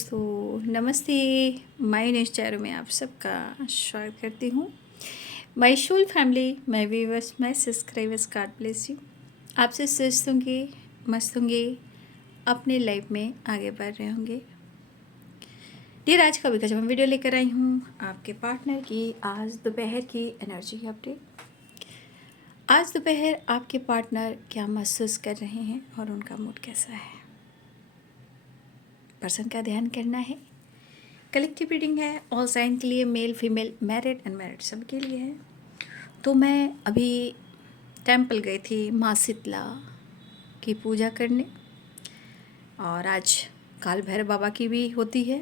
दोस्तों, नमस्ते। My next channel में आप सबका स्वागत करती हूँ। My whole family, my viewers, my subscribers, God bless you. आपसे स्वस्थ होंगे, मस्त होंगे, अपने लाइफ में आगे बढ़ रहे होंगे। डियर, आज का जब मैं वीडियो लेकर आई हूँ आपके पार्टनर की आज दोपहर की एनर्जी की अपडेट। आज दोपहर आपके पार्टनर क्या महसूस कर रहे हैं और उनका मूड कैसा है, पर्सन का ध्यान करना है। कलेक्टिव रीडिंग है, ऑल साइन के लिए, मेल फीमेल, मैरिड अनमैरिड सब के लिए है। तो मैं अभी टेंपल गई थी माँ शीतला की पूजा करने, और आज काल भैरव बाबा की भी होती है।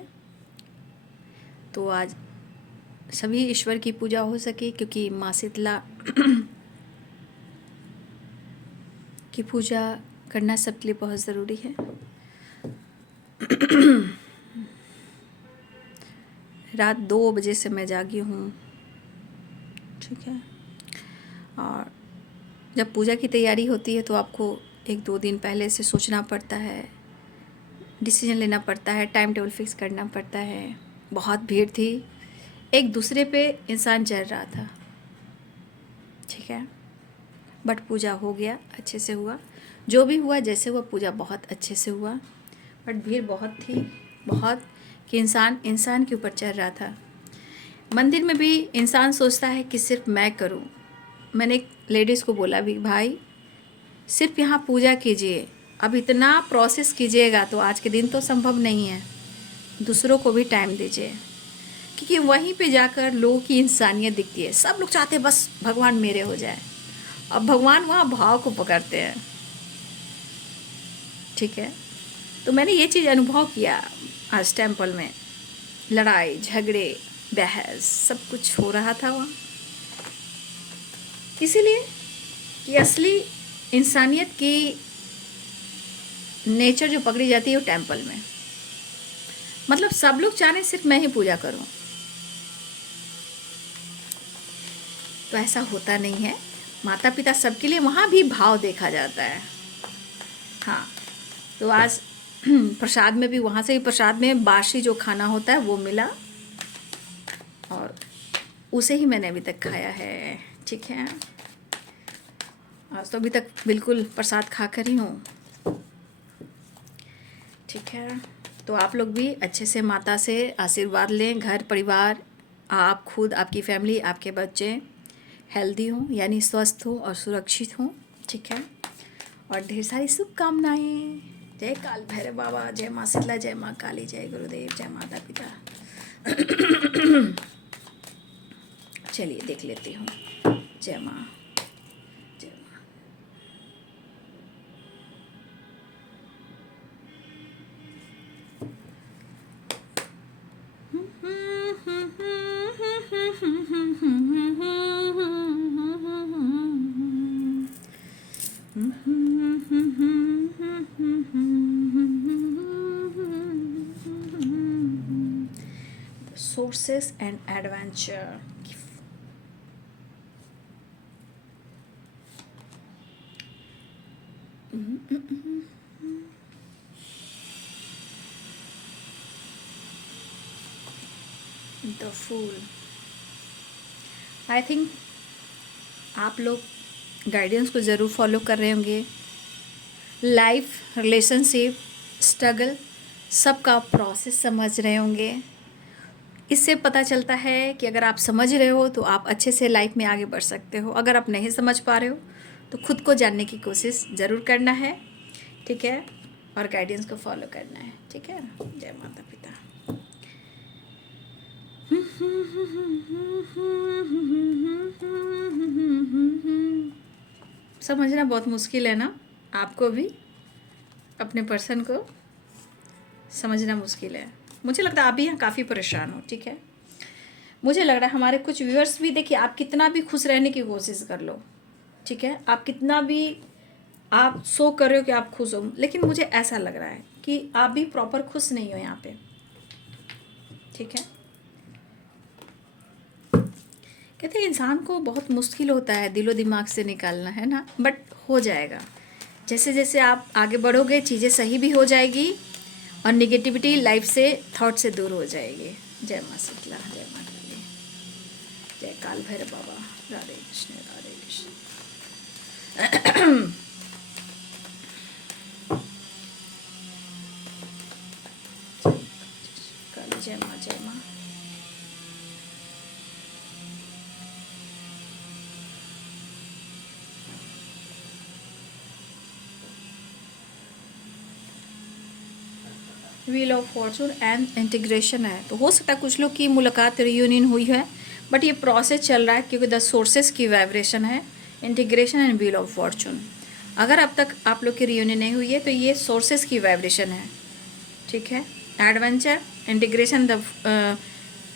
तो आज सभी ईश्वर की पूजा हो सके, क्योंकि माँ शीतला की पूजा करना सबके लिए बहुत ज़रूरी है। रात 2 बजे से मैं जागी हूँ, ठीक है। और जब पूजा की तैयारी होती है तो आपको 1-2 दिन पहले से सोचना पड़ता है, डिसीजन लेना पड़ता है, टाइम टेबल फिक्स करना पड़ता है। बहुत भीड़ थी, एक दूसरे पे इंसान चल रहा था, ठीक है। बट पूजा हो गया, अच्छे से हुआ। जो भी हुआ, जैसे हुआ, पूजा बहुत अच्छे से हुआ। बट भीड़ बहुत थी, बहुत, कि इंसान के ऊपर चढ़ रहा था। मंदिर में भी इंसान सोचता है कि सिर्फ मैं करूं। मैंने एक लेडीज़ को बोला भी, भाई सिर्फ यहाँ पूजा कीजिए, अब इतना प्रोसेस कीजिएगा तो आज के दिन तो संभव नहीं है, दूसरों को भी टाइम दीजिए। क्योंकि वहीं पे जाकर लोगों की इंसानियत दिखती है। सब लोग चाहते हैं बस भगवान मेरे हो जाए, अब भगवान वहाँ भाव को पकड़ते हैं, ठीक है। तो मैंने ये चीज़ अनुभव किया आज टेम्पल में। लड़ाई झगड़े बहस सब कुछ हो रहा था वहाँ, इसीलिए कि असली इंसानियत की नेचर जो पकड़ी जाती है वो टेम्पल में। मतलब सब लोग चाह रहे सिर्फ मैं ही पूजा करूं, तो ऐसा होता नहीं है। माता पिता सबके लिए वहाँ भी भाव देखा जाता है। हाँ, तो आज प्रसाद में भी, वहाँ से भी प्रसाद में बासी जो खाना होता है वो मिला, और उसे ही मैंने अभी तक खाया है, ठीक है। आज तो अभी तक बिल्कुल प्रसाद खा कर ही हूँ, ठीक है। तो आप लोग भी अच्छे से माता से आशीर्वाद लें। घर परिवार, आप खुद, आपकी फैमिली, आपके बच्चे हेल्दी हों, यानी स्वस्थ हो और सुरक्षित हों, ठीक है। और ढेर सारी शुभकामनाएँ। जय काल भैरव बाबा, जय माँ शीतला, जय माँ काली, जय गुरुदेव, जय माता पिता। चलिए देख लेती हूँ। जय माँ, जय माँ। Sources and adventure. The Fool. I think आप लोग गाइडेंस को ज़रूर फॉलो कर रहे होंगे। लाइफ, रिलेशनशिप, स्ट्रगल, सबका प्रोसेस समझ रहे होंगे। इससे पता चलता है कि अगर आप समझ रहे हो तो आप अच्छे से लाइफ में आगे बढ़ सकते हो। अगर आप नहीं समझ पा रहे हो तो खुद को जानने की कोशिश ज़रूर करना है, ठीक है, और गाइडेंस को फॉलो करना है, ठीक है। जय माता पिता। समझना बहुत मुश्किल है ना, आपको भी अपने पर्सन को समझना मुश्किल है। मुझे लगता है आप भी यहाँ काफ़ी परेशान हो, ठीक है। मुझे लग रहा है हमारे कुछ व्यूअर्स भी, देखिए, आप कितना भी खुश रहने की कोशिश कर लो, ठीक है, आप कितना भी आप शो कर रहे हो कि आप खुश हो, लेकिन मुझे ऐसा लग रहा है कि आप भी प्रॉपर खुश नहीं हो यहाँ पे, ठीक है। कहते हैं इंसान को बहुत मुश्किल होता है दिलो दिमाग से निकालना, है ना, बट हो जाएगा। जैसे जैसे आप आगे बढ़ोगे चीज़ें सही भी हो जाएगी, और निगेटिविटी लाइफ से, थॉट से दूर हो जाएगी। जय माँ शीतला, जय माँ काली, जय काल भैरव बाबा। राधे कृष्ण, राधे कृष्ण। काली, जय माँ, जय माँ। Wheel of Fortune and integration है, तो हो सकता है कुछ लोग की मुलाकात रियूनियन हुई है, बट ये प्रोसेस चल रहा है क्योंकि 10 सोर्सेस की वाइब्रेशन है, integration and wheel of Fortune. अगर अब तक आप लोग की रियूनियन नहीं हुई है तो ये सोर्सेस की वाइब्रेशन है, ठीक है। Adventure, integration, the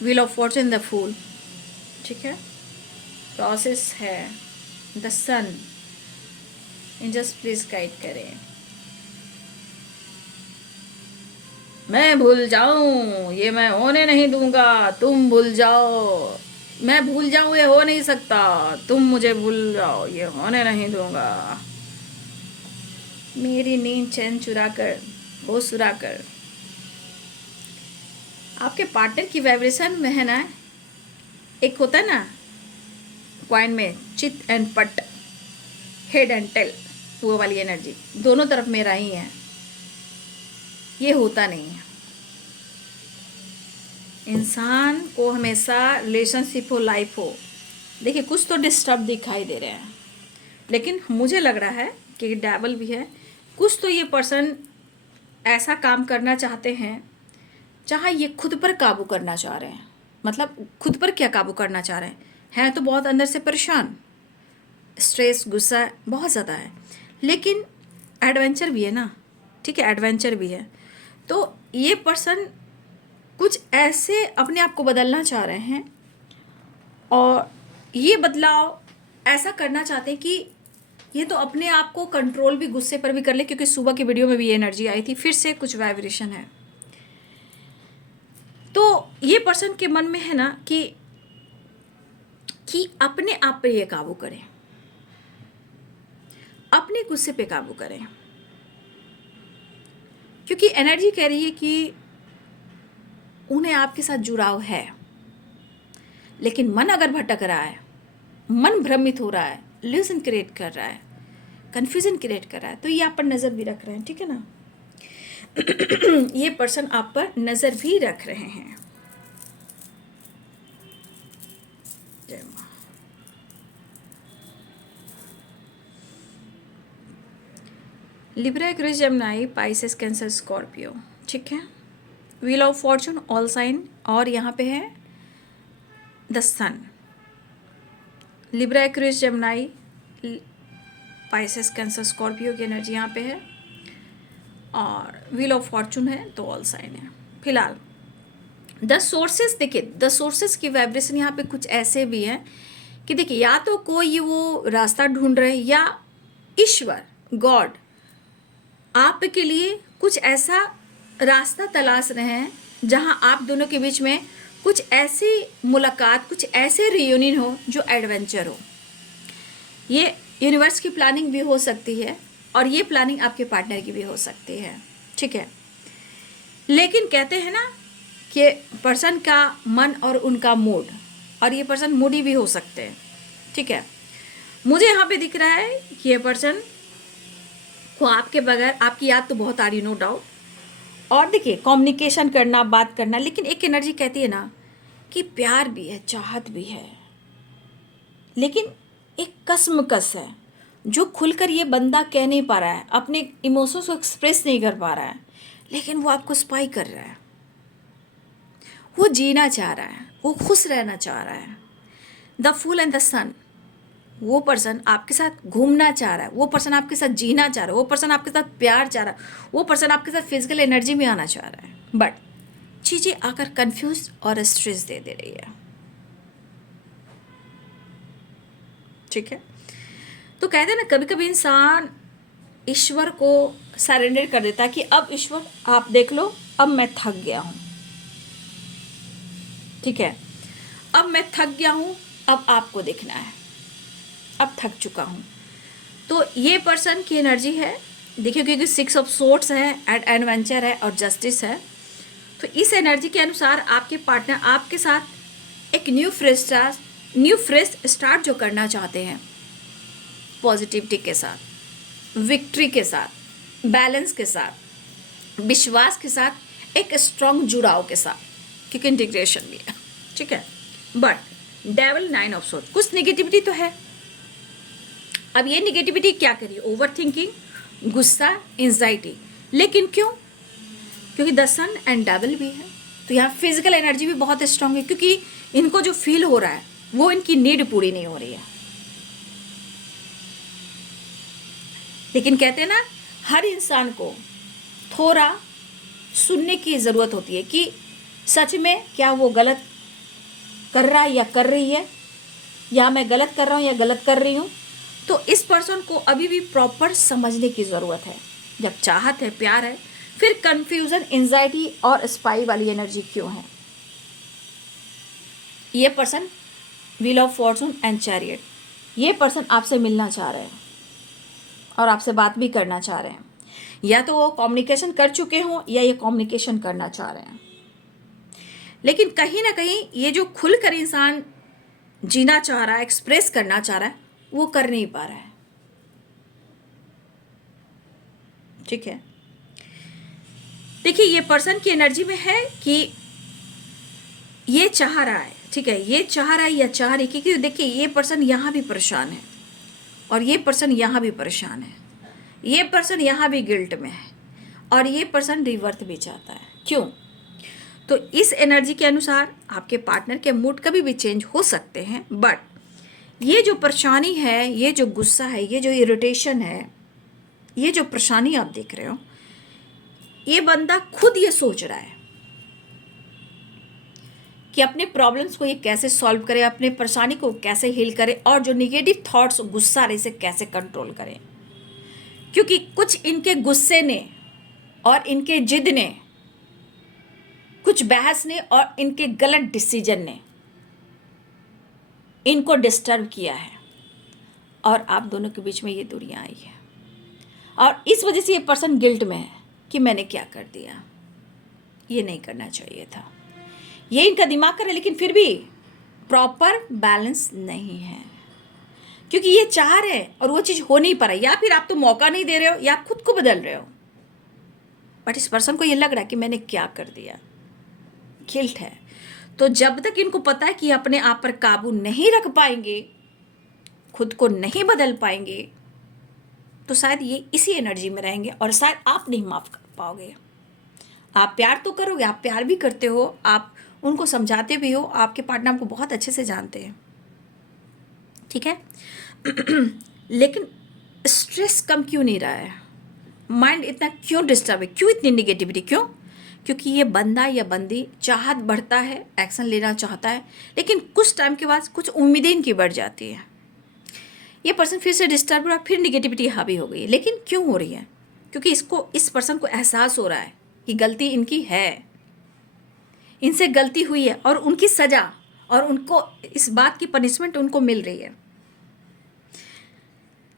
wheel of fortune, the fool, ठीक है। प्रोसेस है the sun. Angels please guide करें। मैं भूल जाऊं ये मैं होने नहीं दूंगा, तुम भूल जाओ। मैं भूल जाऊं ये हो नहीं सकता, तुम मुझे भूल जाओ ये होने नहीं दूंगा। मेरी नींद चैन चुरा कर, वो सुरा कर। आपके पार्टनर की वाइब्रेशन में है ना, एक होता है ना क्वाइन में चित एंड पट, हेड एंड टेल, वो वाली एनर्जी दोनों तरफ मेरा ही है। ये होता नहीं है। इंसान को हमेशा रिलेशनशिप हो, लाइफ हो, देखिए कुछ तो डिस्टर्ब दिखाई दे रहे हैं, लेकिन मुझे लग रहा है कि डेविल भी है। कुछ तो ये पर्सन ऐसा काम करना चाहते हैं जहाँ ये खुद पर काबू करना चाह रहे हैं। मतलब खुद पर क्या काबू करना चाह रहे हैं तो बहुत अंदर से परेशान, स्ट्रेस, गुस्सा बहुत ज़्यादा है, लेकिन एडवेंचर भी है ना, ठीक है, एडवेंचर भी है। तो ये पर्सन कुछ ऐसे अपने आप को बदलना चाह रहे हैं, और ये बदलाव ऐसा करना चाहते हैं कि ये तो अपने आप को कंट्रोल भी गुस्से पर भी कर ले, क्योंकि सुबह की वीडियो में भी ये एनर्जी आई थी, फिर से कुछ वाइब्रेशन है। तो ये पर्सन के मन में है ना कि अपने आप पे ये काबू करें, अपने गुस्से पे काबू करें, क्योंकि एनर्जी कह रही है कि उन्हें आपके साथ जुड़ाव है, लेकिन मन अगर भटक रहा है, मन भ्रमित हो रहा है, इल्यूजन क्रिएट कर रहा है, कंफ्यूजन क्रिएट कर रहा है, तो ये आप पर नज़र भी रख रहे हैं, ठीक है ना। ये पर्सन आप पर नज़र भी रख रहे हैं। जय माँ। Libra, Aquarius, Gemini, Pisces, Cancer, Scorpio, ठीक है। Wheel of fortune all sign, और यहाँ पे है the sun. Libra, Aquarius, Gemini, Pisces, Cancer, Scorpio की एनर्जी यहाँ पे है, और व्हील ऑफ फॉर्चून है तो ऑल साइन है। फिलहाल 10 सोर्सेस, देखिए 10 सोर्सेस की वाइब्रेशन यहाँ पे कुछ ऐसे भी हैं कि देखिए या तो कोई वो रास्ता ढूंढ रहे हैं, या ईश्वर, गॉड आपके लिए कुछ ऐसा रास्ता तलाश रहे हैं जहां आप दोनों के बीच में कुछ ऐसी मुलाकात, कुछ ऐसे रियूनियन हो जो एडवेंचर हो। ये यूनिवर्स की प्लानिंग भी हो सकती है, और ये प्लानिंग आपके पार्टनर की भी हो सकती है, ठीक है। लेकिन कहते हैं ना कि पर्सन का मन और उनका मूड, और ये पर्सन मूडी भी हो सकते हैं, ठीक है। मुझे यहाँ पे दिख रहा है कि ये पर्सन को आपके बगैर, आपकी याद तो बहुत आ रही, नो डाउट, और देखिए कम्युनिकेशन करना, बात करना, लेकिन एक एनर्जी कहती है ना कि प्यार भी है, चाहत भी है, लेकिन एक कसमकस है जो खुलकर ये बंदा कह नहीं पा रहा है, अपने इमोशंस को एक्सप्रेस नहीं कर पा रहा है, लेकिन वो आपको स्पाई कर रहा है, वो जीना चाह रहा है, वो खुश रहना चाह रहा है। द फूल एंड द सन, वो पर्सन आपके साथ घूमना चाह रहा है, वो पर्सन आपके साथ जीना चाह रहा है, वो पर्सन आपके साथ प्यार चाह रहा है, वो पर्सन आपके साथ फिजिकल एनर्जी में आना चाह रहा है, बट चीज़ें आकर कंफ्यूज और स्ट्रेस दे रही है, ठीक है। तो कहते हैं ना कभी कभी इंसान ईश्वर को सरेंडर कर देता है कि अब ईश्वर आप देख लो, अब मैं थक गया हूँ, ठीक है, अब मैं थक गया हूँ, अब आपको देखना है, अब थक चुका हूँ। तो ये पर्सन की एनर्जी है देखिए क्योंकि 6 ऑफ सोर्ड्स है, एडवेंचर है और जस्टिस है, तो इस एनर्जी के अनुसार आपके पार्टनर आपके साथ एक न्यू फ्रेश स्टार्ट जो करना चाहते हैं, पॉजिटिविटी के साथ, विक्ट्री के साथ, बैलेंस के साथ, विश्वास के साथ, एक स्ट्रॉन्ग जुड़ाव के साथ, क्योंकि इंटीग्रेशन भी है, ठीक है। बट डेविल 9 ऑफ सोर्ड, कुछ नेगेटिविटी तो है। अब ये नेगेटिविटी क्या करिए, ओवर थिंकिंग, गुस्सा, एंजाइटी। लेकिन क्यों? क्योंकि द सन एंड डेविल भी है, तो यहाँ फिजिकल एनर्जी भी बहुत स्ट्रांग है, क्योंकि इनको जो फील हो रहा है वो इनकी नीड पूरी नहीं हो रही है। लेकिन कहते हैं ना, हर इंसान को थोड़ा सुनने की ज़रूरत होती है कि सच में क्या वो गलत कर रहा है या कर रही है, या मैं गलत कर रहा हूँ या गलत कर रही हूँ। तो इस पर्सन को अभी भी प्रॉपर समझने की ज़रूरत है। जब चाहत है, प्यार है, फिर कंफ्यूजन, एंजाइटी और स्पाई वाली एनर्जी क्यों है? ये person wheel of Fortune and chariot, ये पर्सन आपसे मिलना चाह रहे हैं और आपसे बात भी करना चाह रहे हैं, या तो वो कम्युनिकेशन कर चुके हों या ये कम्युनिकेशन करना चाह रहे हैं। लेकिन कहीं ना कहीं ये जो खुलकर इंसान जीना चाह रहा है, एक्सप्रेस करना चाह रहा है, वो कर नहीं पा रहा है, ठीक है। देखिए ये पर्सन की एनर्जी में है कि ये चाह रहा है, ठीक है, ये चाह रहा है या चाह रही, क्योंकि देखिए ये पर्सन यहाँ भी परेशान है और ये पर्सन यहाँ भी परेशान है, ये पर्सन यहाँ भी गिल्ट में है और ये पर्सन रिवर्थ भी चाहता है। क्यों? तो इस एनर्जी के अनुसार आपके पार्टनर के मूड कभी भी चेंज हो सकते हैं, बट ये जो परेशानी है, ये जो गुस्सा है, ये जो इरिटेशन है, ये जो परेशानी आप देख रहे हो, ये बंदा खुद ये सोच रहा है कि अपने प्रॉब्लम्स को ये कैसे सॉल्व करे, अपने परेशानी को कैसे हील करे, और जो निगेटिव थॉट्स, गुस्सा रहे, इसे कैसे कंट्रोल करें। क्योंकि कुछ इनके गुस्से ने और इनके जिद ने, कुछ बहस ने और इनके गलत डिसीजन ने इनको डिस्टर्ब किया है और आप दोनों के बीच में ये दूरियां आई है, और इस वजह से ये पर्सन गिल्ट में है कि मैंने क्या कर दिया, ये नहीं करना चाहिए था। ये इनका दिमाग कर रहा है, लेकिन फिर भी प्रॉपर बैलेंस नहीं है, क्योंकि ये चाह रहे हैं और वो चीज़ हो नहीं पा रहा है, या फिर आप तो मौका नहीं दे रहे हो या आप खुद को बदल रहे हो। बट इस पर्सन को ये लग रहा है कि मैंने क्या कर दिया, गिल्ट है। तो जब तक इनको पता है कि अपने आप पर काबू नहीं रख पाएंगे, खुद को नहीं बदल पाएंगे, तो शायद ये इसी एनर्जी में रहेंगे और शायद आप नहीं माफ़ कर पाओगे। आप प्यार तो करोगे, आप प्यार भी करते हो, आप उनको समझाते भी हो, आपके पार्टनर आपको बहुत अच्छे से जानते हैं, ठीक है। लेकिन स्ट्रेस कम क्यों नहीं रहा है? माइंड इतना क्यों डिस्टर्ब है? क्यों इतनी निगेटिविटी? क्यों? क्योंकि ये बंदा या बंदी चाहत बढ़ता है, एक्शन लेना चाहता है, लेकिन कुछ टाइम के बाद कुछ उम्मीदें इनकी बढ़ जाती है। ये पर्सन फिर से डिस्टर्ब हुआ, फिर निगेटिविटी हावी हो गई। लेकिन क्यों हो रही है? क्योंकि इस पर्सन को एहसास हो रहा है कि गलती इनकी है, इनसे गलती हुई है और उनकी सज़ा और उनको इस बात की पनिशमेंट उनको मिल रही है।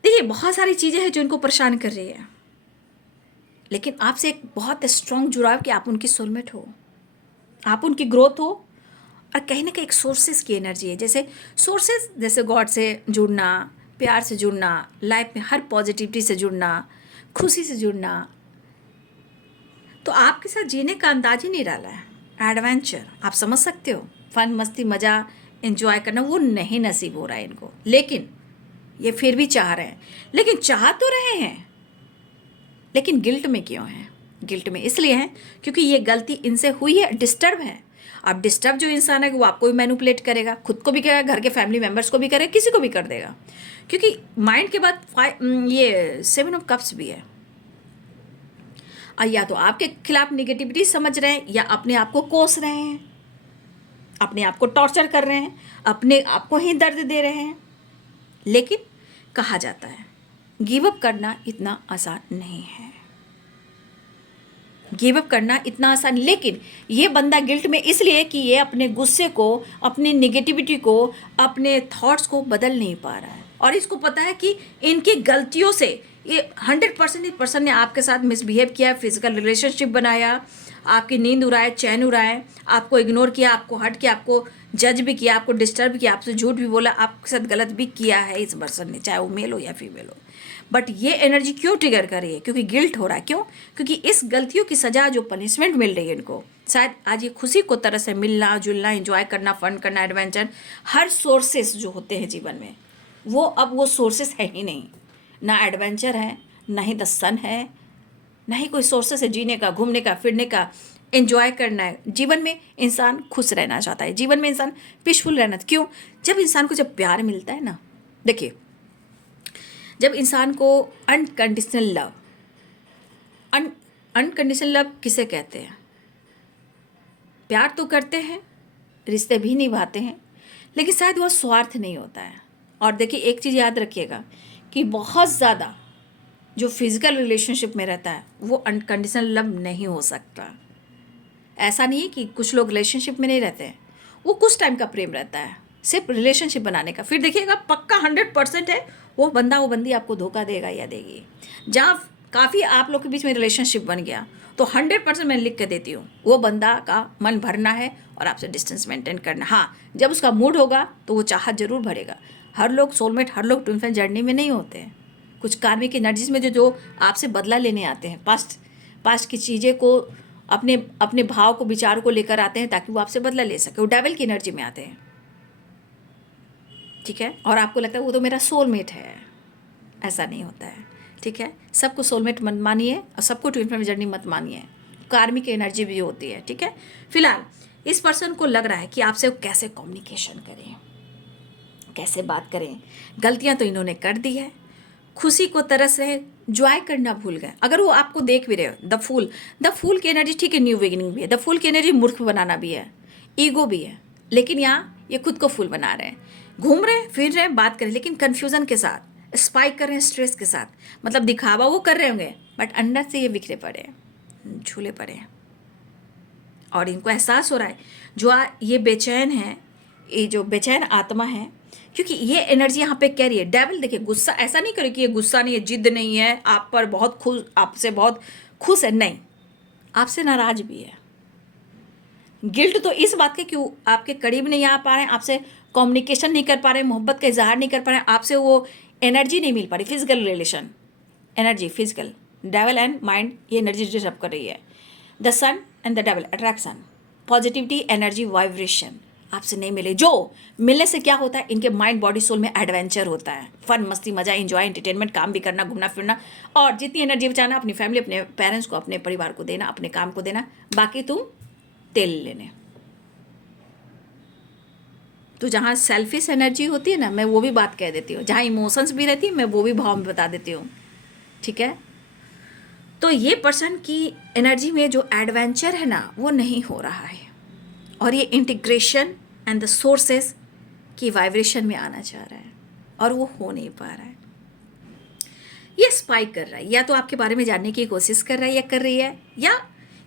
देखिए बहुत सारी चीज़ें हैं जो इनको परेशान कर रही है, लेकिन आपसे एक बहुत स्ट्रॉन्ग जुड़ाव कि आप उनकी सोलमेट हो, आप उनकी ग्रोथ हो, और कहीं ना कहीं एक सोर्सेस की एनर्जी है। जैसे सोर्सेस, जैसे गॉड से जुड़ना, प्यार से जुड़ना, लाइफ में हर पॉजिटिविटी से जुड़ना, खुशी से जुड़ना। तो आपके साथ जीने का अंदाज ही नहीं डाला है। एडवेंचर आप समझ सकते हो, फन, मस्ती, मज़ा, एंजॉय करना, वो नहीं नसीब हो रहा है इनको। लेकिन ये फिर भी चाह रहे हैं, लेकिन चाह तो रहे हैं, लेकिन गिल्ट में क्यों हैं? गिल्ट में इसलिए हैं क्योंकि ये गलती इनसे हुई है, डिस्टर्ब है। अब डिस्टर्ब जो इंसान है वो आपको भी मैनिपुलेट करेगा, खुद को भी करेगा, घर के फैमिली मेम्बर्स को भी करेगा, किसी को भी कर देगा। क्योंकि माइंड के बाद ये 7 ऑफ कप्स भी है। या तो आपके खिलाफ निगेटिविटी समझ रहे हैं, या अपने आप को कोस रहे हैं, अपने आप को टॉर्चर कर रहे हैं, अपने आप को ही दर्द दे रहे हैं। लेकिन कहा जाता है गिव अप करना इतना आसान नहीं है, गिव अप करना इतना आसान। लेकिन ये बंदा गिल्ट में इसलिए कि ये अपने गुस्से को, अपनी निगेटिविटी को, अपने थॉट्स को बदल नहीं पा रहा है, और इसको पता है कि इनकी गलतियों से ये 100% इस पर्सन ने आपके साथ मिसबिहेव किया, फिजिकल रिलेशनशिप बनाया, आपकी नींद उड़ाए, चैन उड़ाए, आपको इग्नोर किया, आपको हट किया, आपको जज भी किया, आपको डिस्टर्ब किया, आपसे झूठ भी बोला, आपके साथ गलत भी किया है इस पर्सन ने, चाहे वो मेल हो या फीमेल हो। बट ये एनर्जी क्यों ट्रिगर कर रही है? क्योंकि गिल्ट हो रहा है। क्यों? क्योंकि इस गलतियों की सजा, जो पनिशमेंट मिल रही है इनको, शायद आज ये खुशी को तरह से मिलना जुलना, एंजॉय करना, फन करना, एडवेंचर, हर सोर्सेस जो होते हैं जीवन में, वो अब वो सोर्सेस है ही नहीं। ना एडवेंचर है, ना ही द सन है, ना ही कोई सोर्सेस है जीने का, घूमने का, फिरने का, एंजॉय करना है। जीवन में इंसान खुश रहना चाहता है, जीवन में इंसान पीसफुल रहना। क्यों? जब इंसान को जब प्यार मिलता है ना, देखिए, जब इंसान को अनकंडीशनल लव, अनकंडीशनल लव किसे कहते हैं? प्यार तो करते हैं, रिश्ते भी निभाते हैं, लेकिन शायद वह स्वार्थ नहीं होता है। और देखिए, एक चीज़ याद रखिएगा कि बहुत ज़्यादा जो फिजिकल रिलेशनशिप में रहता है वो अनकंडीशनल लव नहीं हो सकता। ऐसा नहीं है कि कुछ लोग रिलेशनशिप में नहीं रहते हैं, वो कुछ टाइम का प्रेम रहता है, सिर्फ रिलेशनशिप बनाने का। फिर देखिएगा, पक्का 100% है वो बंदा वो बंदी आपको धोखा देगा या देगी। जहाँ काफ़ी आप लोग के बीच में रिलेशनशिप बन गया तो 100% मैं लिख के देती हूँ, वो बंदा का मन भरना है और आपसे डिस्टेंस मेंटेन करना। हाँ, जब उसका मूड होगा तो वो चाहत जरूर भरेगा। हर लोग सोलमेट, हर लोग ट्विन फ्लेम जर्नी में नहीं होते हैं। कुछ कार्मिक एनर्जीज में जो आपसे बदला लेने आते हैं, पास्ट की चीज़ें को, अपने भाव को, विचार को लेकर आते हैं ताकि वो आपसे बदला ले सके, वो डेविल की एनर्जी में आते हैं। ठीक है? और आपको लगता है वो तो मेरा सोलमेट है, ऐसा नहीं होता है। ठीक है? सबको सोलमेट मत मानिए और सबको ट्विन फ्लेम जर्नी मत मानिए, कार्मिक एनर्जी भी होती है। ठीक है? फिलहाल इस पर्सन को लग रहा है कि आपसे वो कैसे कम्युनिकेशन करें, कैसे बात करें। गलतियां तो इन्होंने कर दी है, खुशी को तरस रहे, जॉय करना भूल गए। अगर वो आपको देख भी रहे हो, द फूल की एनर्जी, ठीक है, न्यू बिगिनिंग भी है, द फूल की एनर्जी मूर्ख बनाना भी है, ईगो भी है, लेकिन यहाँ ये खुद को फूल बना रहे हैं, घूम रहे हैं, फिर रहे हैं, बात करें, लेकिन कन्फ्यूजन के साथ, स्पाइक कर रहे हैं स्ट्रेस के साथ। मतलब दिखावा वो कर रहे होंगे बट अंदर से ये बिखरे पड़े हैं, झूले पड़े हैं। और इनको एहसास हो रहा है जो ये बेचैन है, ये जो बेचैन आत्मा है, क्योंकि ये एनर्जी यहाँ पे कह रही है। डेविल देखिए, गुस्सा ऐसा नहीं करे कि ये गुस्सा नहीं है, जिद नहीं है, आप पर बहुत खुश, आपसे बहुत खुश है, नहीं, आपसे नाराज भी है। गिल्ट तो इस बात के कि आपके करीब नहीं आ पा रहे हैं, आपसे कम्युनिकेशन नहीं कर पा रहे हैं, मोहब्बत का इजहार नहीं कर पा रहे हैं, आपसे वो एनर्जी नहीं मिल पा रही, physical relation energy, physical, devil and mind, ये एनर्जी डिस्टर्ब कर रही है। The sun and the devil, attraction, positivity, energy, vibration आपसे नहीं मिले। जो मिलने से क्या होता है, इनके माइंड, बॉडी, सोल में एडवेंचर होता है, फन, मस्ती, मजा, एंजॉय, एंटरटेनमेंट, काम भी करना, घूमना फिरना, और जितनी एनर्जी बचाना अपनी फैमिली, अपने पेरेंट्स को, अपने परिवार को देना, अपने काम को देना, बाकी तुम तेल लेने। तो जहाँ सेल्फिश एनर्जी होती है ना, मैं वो भी बात कह देती हूँ, जहाँ इमोशंस भी रहती है मैं वो भी भाव में बता देती हूँ। ठीक है? तो ये पर्सन की एनर्जी में जो एडवेंचर है ना, वो नहीं हो रहा है, और ये इंटीग्रेशन एंड द सोर्सेस की वाइब्रेशन में आना चाह रहा है, और वो हो नहीं पा रहा है। ये स्पाइक कर रहा है, या तो आपके बारे में जानने की कोशिश कर रहा है या कर रही है, या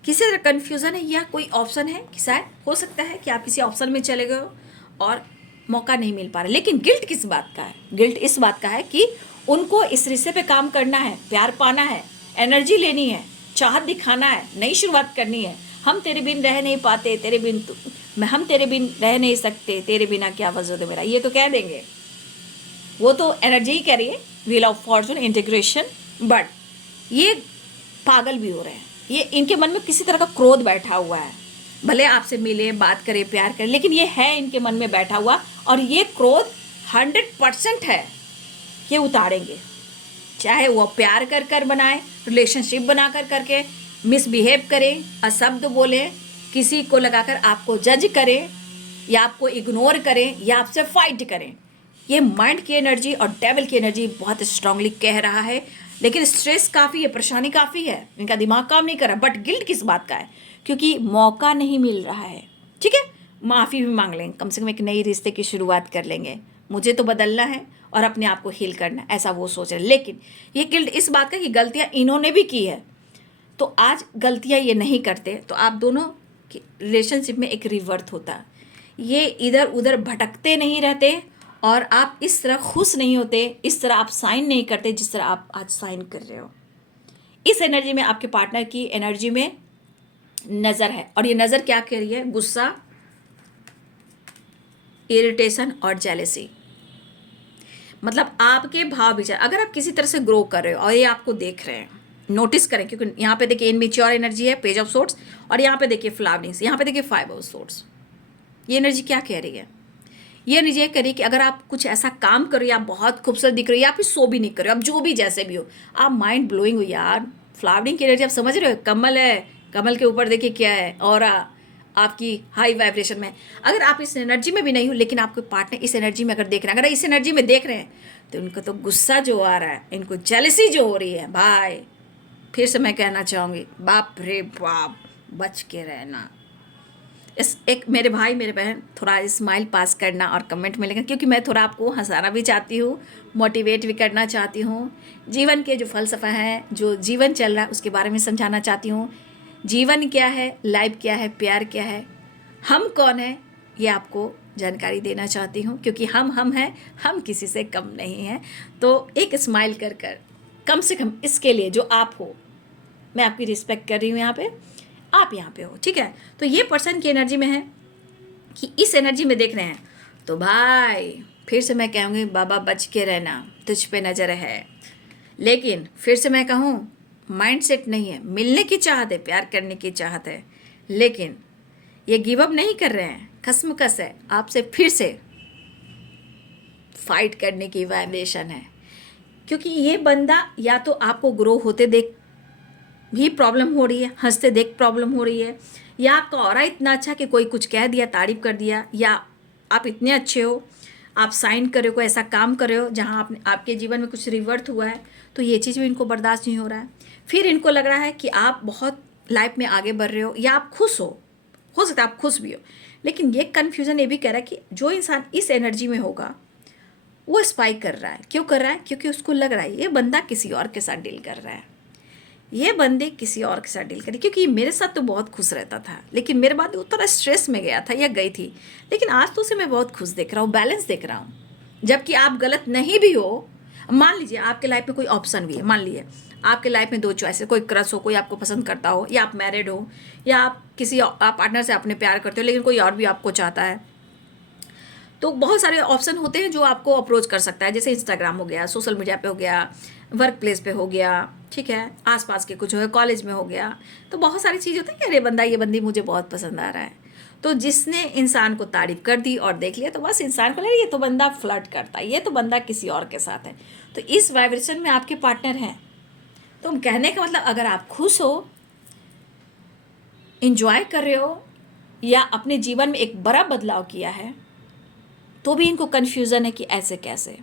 किसी तरह कन्फ्यूज़न है, या कोई ऑप्शन है कि शायद हो सकता है कि आप किसी ऑप्शन में चले गए हो और मौका नहीं मिल पा रहा। लेकिन गिल्ट किस बात का है? गिल्ट इस बात का है कि उनको इस रिश्ते पे काम करना है, प्यार पाना है, एनर्जी लेनी है, चाहत दिखाना है, नई शुरुआत करनी है। हम तेरे बिन रह नहीं पाते, तेरे बिन हम तेरे बिन रह नहीं सकते, तेरे बिना क्या वजूद है मेरा, ये तो कह देंगे, वो तो एनर्जी ही कह रही है, wheel of Fortune, integration. But ये पागल भी हो रहे हैं, ये इनके मन में किसी तरह का क्रोध बैठा हुआ है। भले आपसे मिले, बात करे, प्यार करे, लेकिन ये है इनके मन में बैठा हुआ, और ये क्रोध 100% है, ये उतारेंगे, चाहे वो प्यार कर कर बनाए, रिलेशनशिप बना कर करके मिसबिहेव करें, अशब्द बोले, किसी को लगाकर आपको जज करें, या आपको इग्नोर करें, या आपसे फाइट करें। ये माइंड की एनर्जी और डेविल की एनर्जी बहुत स्ट्रांगली कह रहा है। लेकिन स्ट्रेस काफ़ी है, परेशानी काफ़ी है, इनका दिमाग काम नहीं कर रहा। बट गिल्ट किस बात का है? क्योंकि मौका नहीं मिल रहा है। ठीक है, माफ़ी भी मांग लेंगे, कम से कम एक नई रिश्ते की शुरुआत कर लेंगे, मुझे तो बदलना है और अपने आप को हील करना है, ऐसा वो सोच रहे। लेकिन ये गिल्ट इस बात का कि गलतियाँ इन्होंने भी की है, तो आज गलतियाँ ये नहीं करते तो आप दोनों की रिलेशनशिप में एक रिवर्थ होता, ये इधर उधर भटकते नहीं रहते और आप इस तरह खुश नहीं होते, इस तरह आप साइन नहीं करते जिस तरह आप आज साइन कर रहे हो। इस एनर्जी में आपके पार्टनर की एनर्जी में नज़र है, और ये नज़र क्या कह रही है? गुस्सा, इरिटेशन और जेलेसी। मतलब आपके भाव विचार, अगर आप किसी तरह से ग्रो कर रहे हो और ये आपको देख रहे हैं, नोटिस करें, क्योंकि यहाँ पे देखिए इनमेच्योर एनर्जी है, पेज ऑफ सोर्ट्स, और यहाँ पे देखिए फ्लावरिंग्स, यहाँ पे देखिए 5 ऑफ सोर्ट्स। ये एनर्जी क्या कह रही है? ये एनर्जी ये कह रही है कि अगर आप कुछ ऐसा काम कर रहे हो, आप बहुत खूबसूरत दिख रहे हो, या फिर सो भी नहीं कर रहे हो, आप जो भी जैसे भी हो, आप माइंड ब्लोइंग हो यार। फ्लावरिंग की एनर्जी आप समझ रहे हो, कमल है, कमल के ऊपर देखिए क्या है, और आपकी हाई वाइब्रेशन में। अगर आप इस एनर्जी में भी नहीं हो, लेकिन आपके पार्टनर इस एनर्जी में अगर देख रहे हैं, अगर इस एनर्जी में देख रहे हैं, तो इनको तो गुस्सा जो आ रहा है, इनको जेलसी जो हो रही है, भाई फिर से मैं कहना चाहूँगी, बाप रे बाप, बच के रहना। इस एक मेरे भाई मेरे बहन थोड़ा स्माइल पास करना और कमेंट में लिखना, क्योंकि मैं थोड़ा आपको हंसाना भी चाहती हूँ, मोटिवेट भी करना चाहती हूँ। जीवन के जो फ़लसफ़ा है, जो जीवन चल रहा है, उसके बारे में समझाना चाहती हूँ। जीवन क्या है, लाइफ क्या है, प्यार क्या है, हम कौन है, ये आपको जानकारी देना चाहती हूँ, क्योंकि हम हैं, हम किसी से कम नहीं हैं। तो एक स्माइल कर कर कम से कम इसके लिए जो आप हो, मैं आपकी रिस्पेक्ट कर रही हूँ, यहाँ पे आप यहाँ पे हो, ठीक है। तो ये पर्सन की एनर्जी में है कि इस एनर्जी में देख रहे हैं, तो भाई फिर से मैं कहूँगी, बाबा बच के रहना, तुझ पे नज़र है। लेकिन फिर से मैं कहूँ, माइंडसेट नहीं है, मिलने की चाहत है, प्यार करने की चाहत है, लेकिन ये गिव अप नहीं कर रहे हैं, कसमकस है, आपसे फिर से फाइट करने की वाइब्रेशन है। क्योंकि ये बंदा या तो आपको ग्रो होते देख भी प्रॉब्लम हो रही है, हंसते देख प्रॉब्लम हो रही है, या आपका ऑरा इतना अच्छा कि कोई कुछ कह दिया, तारीफ कर दिया, या आप इतने अच्छे हो, आप साइन कर रहे हो, कोई ऐसा काम कर रहे हो जहाँ आपके जीवन में कुछ रिवर्ट हुआ है, तो ये चीज़ भी इनको बर्दाश्त नहीं हो रहा है। फिर इनको लग रहा है कि आप बहुत लाइफ में आगे बढ़ रहे हो, या आप खुश हो सकता है आप खुश भी हो, लेकिन ये कन्फ्यूज़न ये भी कह रहा है कि जो इंसान इस एनर्जी में होगा वो स्पाइक कर रहा है। क्यों कर रहा है? क्योंकि उसको लग रहा है ये बंदा किसी और के साथ डील कर रहा है, ये बंदे किसी और के साथ डील करें, क्योंकि मेरे साथ तो बहुत खुश रहता था, लेकिन मेरे बाद वो थोड़ा स्ट्रेस में गया था या गई थी, लेकिन आज तो उसे मैं बहुत खुश देख रहा हूँ, बैलेंस देख रहा हूँ। जबकि आप गलत नहीं भी हो, मान लीजिए आपके लाइफ में कोई ऑप्शन भी है, मान लीजिए आपके लाइफ में 2 चॉइस है, कोई क्रश हो, कोई आपको पसंद करता हो, या आप मैरिड हो, या आप किसी पार्टनर से अपने प्यार करते हो, लेकिन कोई और भी आपको चाहता है, तो बहुत सारे ऑप्शन होते हैं जो आपको अप्रोच कर सकता है। जैसे इंस्टाग्राम हो गया, सोशल मीडिया पे हो गया, वर्क प्लेस पे हो गया, ठीक है, आसपास के कुछ हो, कॉलेज में हो गया, तो बहुत सारी चीज़ होती है कि अरे बंदा ये बंदी मुझे बहुत पसंद आ रहा है। तो जिसने इंसान को तारीफ कर दी और देख लिया, तो बस इंसान को लगे ये तो बंदा फ्लर्ट करता है, ये तो बंदा किसी और के साथ है। तो इस वाइब्रेशन में आपके पार्टनर हैं। तो कहने का मतलब, अगर आप खुश हो, इंजॉय कर रहे हो, या अपने जीवन में एक बड़ा बदलाव किया है, तो भी इनको कन्फ्यूज़न है कि ऐसे कैसे।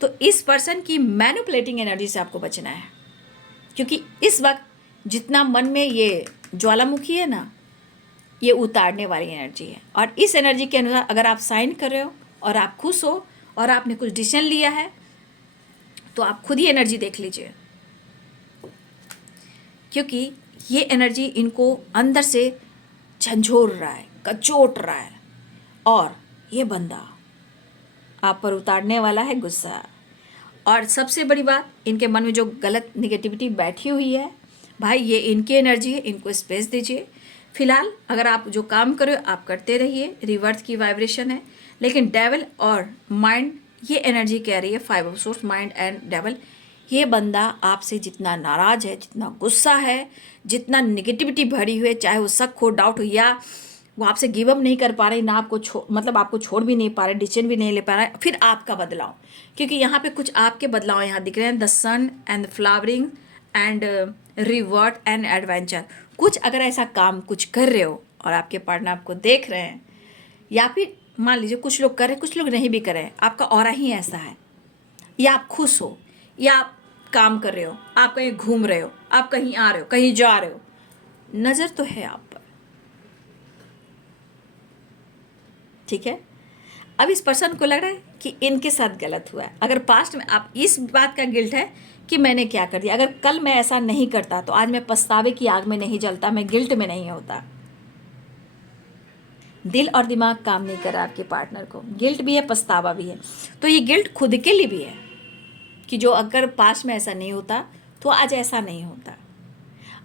तो इस पर्सन की मैनिपुलेटिंग एनर्जी से आपको बचना है, क्योंकि इस वक्त जितना मन में ये ज्वालामुखी है ना, ये उतारने वाली एनर्जी है। और इस एनर्जी के अनुसार अगर आप साइन कर रहे हो और आप खुश हो और आपने कुछ डिसीजन लिया है, तो आप खुद ही एनर्जी देख लीजिए, क्योंकि ये एनर्जी इनको अंदर से झंझोर रहा है, कचोट रहा है, और ये बंदा आप पर उतारने वाला है गुस्सा। और सबसे बड़ी बात, इनके मन में जो गलत निगेटिविटी बैठी हुई है, भाई ये इनकी एनर्जी है, इनको स्पेस दीजिए। फिलहाल अगर आप जो काम कर रहे हो आप करते रहिए, रिवर्स की वाइब्रेशन है, लेकिन डेविल और माइंड, ये एनर्जी कह रही है 5 of source, mind and devil, ये बंदा आपसे जितना नाराज़ है, जितना गुस्सा है, जितना निगेटिविटी भरी हुई है, चाहे वो शक हो, डाउट हो, या वो आपसे गिव अप नहीं कर पा रहे, ना आपको मतलब आपको छोड़ भी नहीं पा रहे, डिसीजन भी नहीं ले पा रहे, फिर आपका बदलाव, क्योंकि यहाँ पे कुछ आपके बदलाव यहाँ दिख रहे हैं, the sun and flowering and revert and adventure. कुछ अगर ऐसा काम कुछ कर रहे हो और आपके पार्टनर आपको देख रहे हैं, या फिर मान लीजिए कुछ लोग कर रहे हैं, कुछ लोग नहीं भी कर रहे हैं, आपका ऑरा ही ऐसा है, या आप खुश हो, या आप काम कर रहे हो, आप कहीं घूम रहे हो, आप कहीं आ रहे हो, कहीं जा रहे हो, नज़र तो है आप पर, ठीक है। अब इस पर्सन को लग रहा है कि इनके साथ गलत हुआ है। अगर पास्ट में आप इस बात का गिल्ट है कि मैंने क्या कर दिया, अगर कल मैं ऐसा नहीं करता तो आज मैं पछतावे की आग में नहीं जलता, मैं गिल्ट में नहीं होता। दिल और दिमाग काम नहीं कर रहा आपके पार्टनर को, गिल्ट भी है, पछतावा भी है। तो ये गिल्ट खुद के लिए भी है कि जो अगर पास्ट में ऐसा नहीं होता तो आज ऐसा नहीं होता,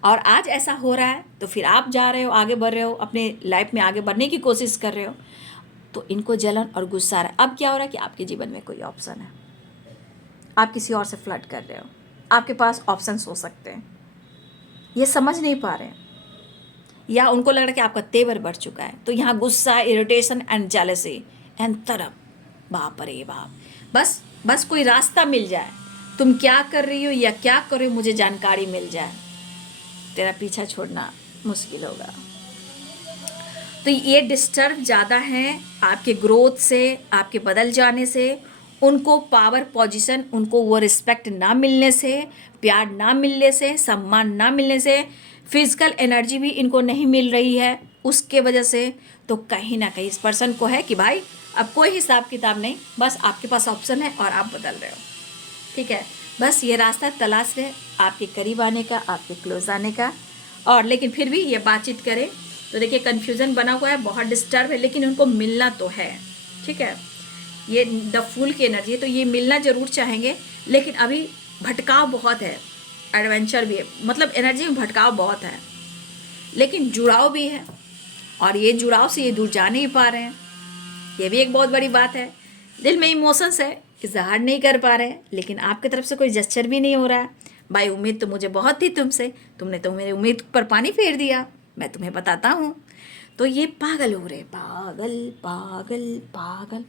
और आज ऐसा हो रहा है तो फिर आप जा रहे हो, आगे बढ़ रहे हो, अपने लाइफ में आगे बढ़ने की कोशिश कर रहे हो, तो इनको जलन और गुस्सा आ रहा है। अब क्या हो रहा है कि आपके जीवन में कोई ऑप्शन है, आप किसी और से फ्लर्ट कर रहे हो, आपके पास ऑप्शंस हो सकते हैं, ये समझ नहीं पा रहे हैं, या उनको लग रहा है कि आपका तेवर बढ़ चुका है। तो यहाँ गुस्सा, इरिटेशन एंड जेलसी एंड तरफ, बाप रे बाप, बस बस कोई रास्ता मिल जाए, तुम क्या कर रही हो या क्या कर रहे हो मुझे जानकारी मिल जाए, तेरा पीछा छोड़ना मुश्किल होगा। तो ये डिस्टर्ब ज़्यादा हैं आपके ग्रोथ से, आपके बदल जाने से, उनको पावर पोजीशन, उनको वो रिस्पेक्ट ना मिलने से, प्यार ना मिलने से, सम्मान ना मिलने से, फिजिकल एनर्जी भी इनको नहीं मिल रही है उसके वजह से। तो कहीं ना कहीं इस पर्सन को है कि भाई अब कोई हिसाब किताब नहीं, बस आपके पास ऑप्शन है और आप बदल रहे हो, ठीक है, बस ये रास्ता तलाश रहे आपके करीब आने का, आपके क्लोज आने का। और लेकिन फिर भी ये बातचीत करें तो देखिए कन्फ्यूज़न बना हुआ है, बहुत डिस्टर्ब है, लेकिन उनको मिलना तो है, ठीक है, ये द फूल की एनर्जी है, तो ये मिलना ज़रूर चाहेंगे, लेकिन अभी भटकाव बहुत है, एडवेंचर भी है, मतलब एनर्जी में भटकाव बहुत है, लेकिन जुड़ाव भी है, और ये जुड़ाव से ये दूर जा नहीं पा रहे हैं, ये भी एक बहुत बड़ी बात है। दिल में इमोशंस है, इजहार नहीं कर पा रहे हैं, लेकिन आपकी तरफ से कोई जेस्चर भी नहीं हो रहा है। भाई उम्मीद तो मुझे बहुत थी तुमसे, तुमने तो मेरी उम्मीद पर पानी फेर दिया, मैं तुम्हें बताता हूँ। तो ये पागल हो रहे, पागल पागल पागल।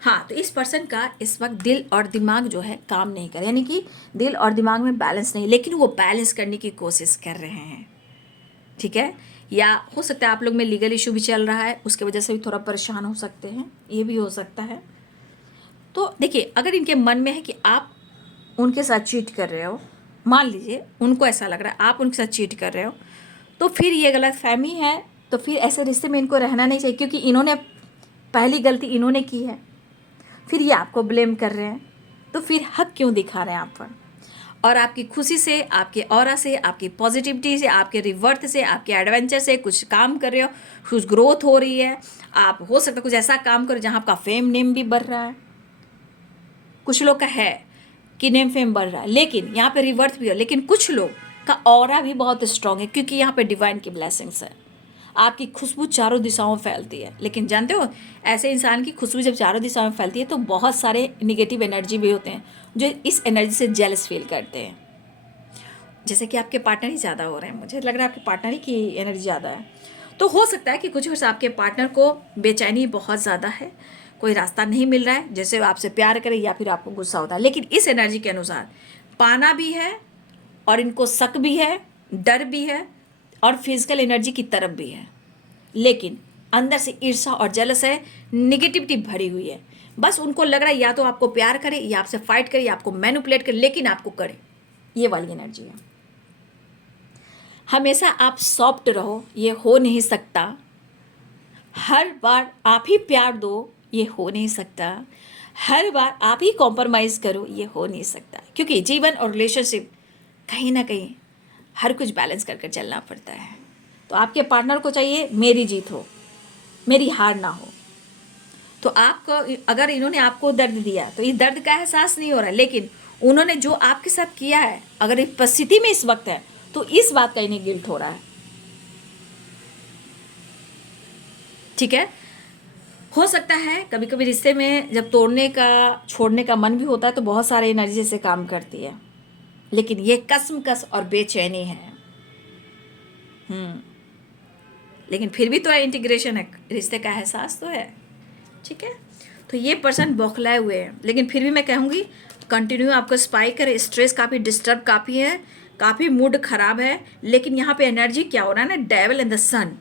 हाँ, तो इस पर्सन का इस वक्त दिल और दिमाग जो है काम नहीं कर, यानी कि दिल और दिमाग में बैलेंस नहीं, लेकिन वो बैलेंस करने की कोशिश कर रहे हैं, ठीक है। या हो सकता है आप लोग में लीगल इशू भी चल रहा है, उसके वजह से भी थोड़ा परेशान हो सकते हैं, ये भी हो सकता है। तो देखिए अगर इनके मन में है कि आप उनके साथ चीट कर रहे हो, मान लीजिए उनको ऐसा लग रहा है आप उनके साथ चीट कर रहे हो, तो फिर ये गलत फहमी है, तो फिर ऐसे रिश्ते में इनको रहना नहीं चाहिए, क्योंकि इन्होंने पहली गलती इन्होंने की है, फिर ये आपको ब्लेम कर रहे हैं, तो फिर हक क्यों दिखा रहे हैं आप पर। और आपकी खुशी से, आपके ऑरा से, आपकी पॉजिटिविटी से, आपके रिवर्थ से, आपके एडवेंचर से कुछ काम कर रहे हो, कुछ ग्रोथ हो रही है, आप हो सकता है कुछ ऐसा काम करो जहाँ आपका फेम नेम भी बढ़ रहा है, कुछ लोग का है कि नेम फेम बढ़ रहा है, लेकिन यहाँ पे रिवर्थ भी हो, लेकिन कुछ लोग का ऑरा भी बहुत स्ट्रांग है, क्योंकि यहाँ पे डिवाइन की ब्लेसिंग्स है, आपकी खुशबू चारों दिशाओं में फैलती है। लेकिन जानते हो ऐसे इंसान की खुशबू जब चारों दिशाओं में फैलती है तो बहुत सारे निगेटिव एनर्जी भी होते हैं जो इस एनर्जी से जेलस फील करते हैं। जैसे कि आपके पार्टनर ही ज़्यादा हो रहे हैं, मुझे लग रहा है आपके पार्टनर ही की एनर्जी ज़्यादा है, तो हो सकता है कि कुछ आपके पार्टनर को बेचैनी बहुत ज़्यादा है, कोई रास्ता नहीं मिल रहा है, जैसे आपसे प्यार करे या फिर आपको गुस्सा होता है, लेकिन इस एनर्जी के अनुसार पाना भी है और इनको शक भी है, डर भी है, और फिजिकल एनर्जी की तरफ भी है, लेकिन अंदर से ईर्ष्या और जलस है, निगेटिविटी भरी हुई है। बस उनको लग रहा है या तो आपको प्यार करे या आपसे फाइट करे या आपको मैनिपुलेट करे, लेकिन आपको करे, ये वाली एनर्जी है। हमेशा आप सॉफ्ट रहो, ये हो नहीं सकता, हर बार आप ही प्यार दो, ये हो नहीं सकता, हर बार आप ही कॉम्प्रोमाइज़ करो, ये हो नहीं सकता, क्योंकि जीवन और रिलेशनशिप कहीं ना कहीं हर कुछ बैलेंस करके चलना पड़ता है। तो आपके पार्टनर को चाहिए मेरी जीत हो, मेरी हार ना हो। तो आपको अगर इन्होंने आपको दर्द दिया तो इस दर्द का एहसास नहीं हो रहा है, लेकिन उन्होंने जो आपके साथ किया है, अगर इस परिस्थिति में इस वक्त है तो इस बात का इन्हें गिल्ट हो रहा है, ठीक है। हो सकता है कभी कभी रिश्ते में जब तोड़ने का, छोड़ने का मन भी होता है तो बहुत सारे एनर्जी से काम करती है, लेकिन ये कसमकस और बेचैनी है। लेकिन फिर भी तो इंटीग्रेशन है, रिश्ते का एहसास तो है, ठीक है। तो ये पर्सन बौखलाए हुए हैं, लेकिन फिर भी मैं कहूँगी कंटिन्यू आपको स्पाइक करे, स्ट्रेस काफ़ी डिस्टर्ब काफ़ी है, काफ़ी मूड खराब है, लेकिन यहाँ पे एनर्जी क्या हो रहा है ना, डेविल एंड द सन,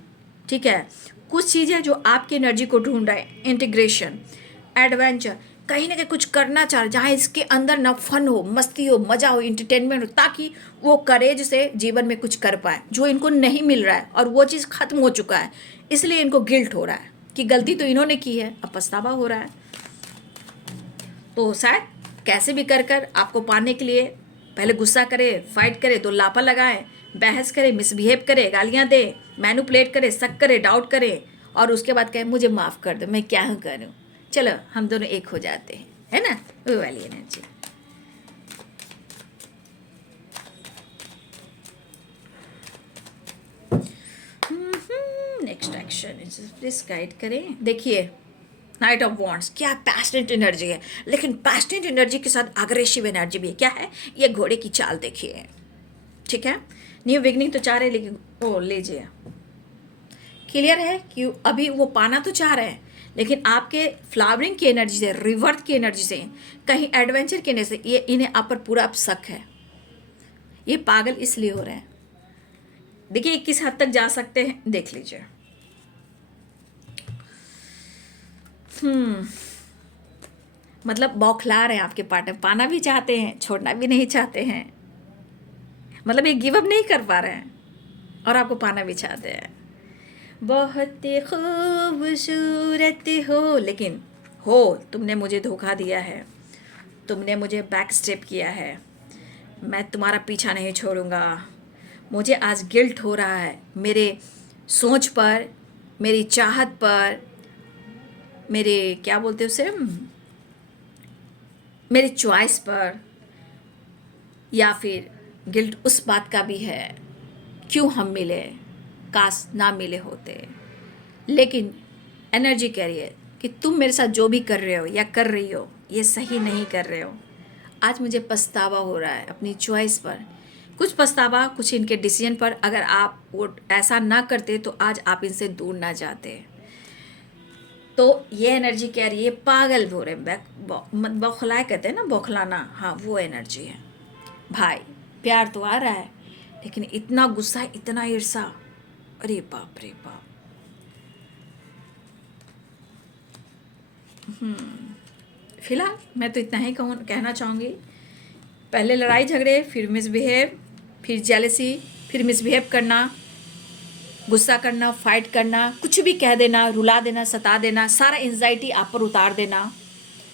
ठीक है। कुछ चीज़ें जो आपकी एनर्जी को ढूंढ रहा है, इंटीग्रेशन, एडवेंचर, कहीं ना कहीं कुछ करना चाह रहे, जहाँ इसके अंदर ना फन हो, मस्ती हो, मज़ा हो, इंटरटेनमेंट हो, ताकि वो करेज से जीवन में कुछ कर पाए, जो इनको नहीं मिल रहा है और वो चीज़ ख़त्म हो चुका है, इसलिए इनको गिल्ट हो रहा है कि गलती तो इन्होंने की है, अब पछतावा हो रहा है। तो शायद कैसे भी कर आपको पाने के लिए पहले गुस्सा करे, फाइट करे, तो लापा लगाए, बहस करे, मिसबिहेव करे, गालियाँ दे, मैनिपुलेट करे, शक करे, डाउट करे और उसके बाद कहे मुझे माफ़ कर दो, मैं क्या करूँ, चलो हम दोनों एक हो जाते हैं, है ना, वो वाली energy. Next action please guide करें। देखिए नाइट ऑफ वॉन्ड्स, क्या पैशनेट एनर्जी है, लेकिन पैशनेट एनर्जी के साथ अग्रेसिव एनर्जी भी है। क्या है ये, घोड़े की चाल देखिए, ठीक है। न्यू बिगनिंग तो चाह रहे लेकिन ओ लीजिए, क्लियर है कि अभी वो पाना तो चाह रहे हैं लेकिन आपके फ्लावरिंग की एनर्जी से, रिवर्थ की एनर्जी से, कहीं एडवेंचर की एनर्जी से ये इन्हें आप पर पूरा अब शक है। ये पागल इसलिए हो रहे हैं, देखिए किस हद तक जा सकते हैं देख लीजिए। मतलब बौखला रहे हैं आपके पार्टनर, पाना भी चाहते हैं, छोड़ना भी नहीं चाहते हैं, मतलब ये गिव अप नहीं कर पा रहे हैं और आपको पाना भी चाहते हैं। बहुत खूबसूरत हो, लेकिन हो तुमने मुझे धोखा दिया है, तुमने मुझे बैक स्टेप किया है, मैं तुम्हारा पीछा नहीं छोड़ूंगा। मुझे आज गिल्ट हो रहा है मेरे सोच पर, मेरी चाहत पर, मेरे क्या बोलते हैं उसे, मेरे चॉइस पर, या फिर गिल्ट उस बात का भी है क्यों हम मिले, काश ना मिले होते। लेकिन एनर्जी कह रही है कि तुम मेरे साथ जो भी कर रहे हो या कर रही हो ये सही नहीं कर रहे हो। आज मुझे पछतावा हो रहा है अपनी चॉइस पर, कुछ पछतावा, कुछ इनके डिसीजन पर। अगर आप वो ऐसा ना करते तो आज आप इनसे दूर ना जाते। तो ये एनर्जी कह रही है पागल भोरे, बौखलाए कहते हैं ना, बौखलाना, हाँ वो एनर्जी है। भाई प्यार तो आ रहा है लेकिन इतना गुस्सा, इतना ईर्षा, अरे बाप रे बाप। फिलहाल मैं तो इतना ही कहना चाहूँगी, पहले लड़ाई झगड़े, फिर मिसबिहेव, फिर जेलसी, फिर मिसबिहेव करना, गुस्सा करना, फाइट करना, कुछ भी कह देना, रुला देना, सता देना, सारा एंजाइटी आप पर उतार देना,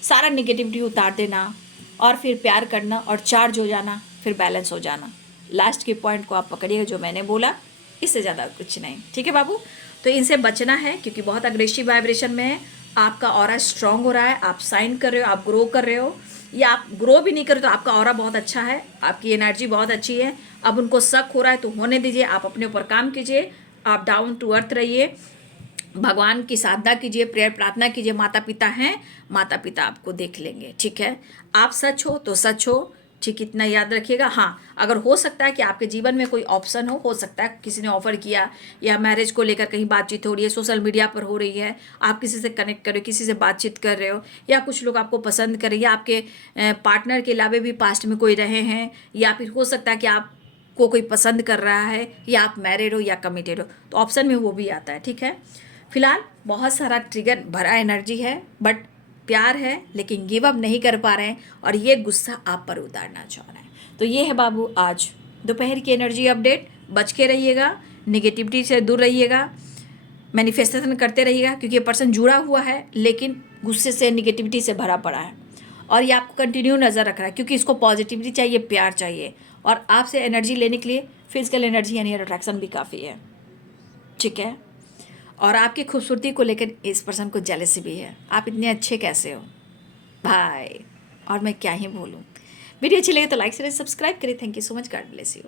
सारा निगेटिविटी उतार देना और फिर प्यार करना और चार्ज हो जाना, फिर बैलेंस हो जाना। लास्ट के पॉइंट को आप पकड़िएगा जो मैंने बोला, इससे ज़्यादा कुछ नहीं, ठीक है बाबू। तो इनसे बचना है क्योंकि बहुत अग्रेसिव वाइब्रेशन में है, आपका ऑरा स्ट्रांग हो रहा है, आप साइन कर रहे हो, आप ग्रो कर रहे हो, या आप ग्रो भी नहीं कर रहे तो आपका ऑरा बहुत अच्छा है, आपकी एनर्जी बहुत अच्छी है। अब उनको शक हो रहा है तो होने दीजिए, आप अपने ऊपर काम कीजिए, आप डाउन टू अर्थ रहिए, भगवान की साधना कीजिए, प्रेयर प्रार्थना कीजिए। माता पिता हैं, माता पिता आपको देख लेंगे, ठीक है। आप सच हो तो सच हो, ठीक, इतना याद रखिएगा। हाँ, अगर हो सकता है कि आपके जीवन में कोई ऑप्शन हो सकता है किसी ने ऑफर किया, या मैरिज को लेकर कहीं बातचीत हो रही है, सोशल मीडिया पर हो रही है, आप किसी से कनेक्ट कर रहे हो, किसी से बातचीत कर रहे हो, या कुछ लोग आपको पसंद कर रहे हैं, या आपके पार्टनर के अलावा भी पास्ट में कोई रहे हैं, या फिर हो सकता है कि आपको कोई पसंद कर रहा है, या आप मैरिड हो या कमिटेड हो, तो ऑप्शन में वो भी आता है, ठीक है। फिलहाल बहुत सारा ट्रिगर भरा एनर्जी है, बट प्यार है लेकिन गिव अप नहीं कर पा रहे हैं और ये गुस्सा आप पर उतारना चाह रहे हैं। तो ये है बाबू आज दोपहर की एनर्जी अपडेट। बच के रहिएगा, निगेटिविटी से दूर रहिएगा, मैनिफेस्टेशन करते रहिएगा क्योंकि ये पर्सन जुड़ा हुआ है लेकिन गुस्से से, निगेटिविटी से भरा पड़ा है और ये आपको कंटिन्यू नज़र रख रहा है क्योंकि इसको पॉजिटिविटी चाहिए, प्यार चाहिए, और आपसे एनर्जी लेने के लिए फिजिकल एनर्जी यानी अट्रैक्शन भी काफ़ी है, ठीक है। और आपकी खूबसूरती को लेकर इस पर्सन को जेलसी भी है, आप इतने अच्छे कैसे हो भाई, और मैं क्या ही बोलूँ। वीडियो अच्छी लगे तो लाइक शेयर सब्सक्राइब करें। Thank you so much, God bless you.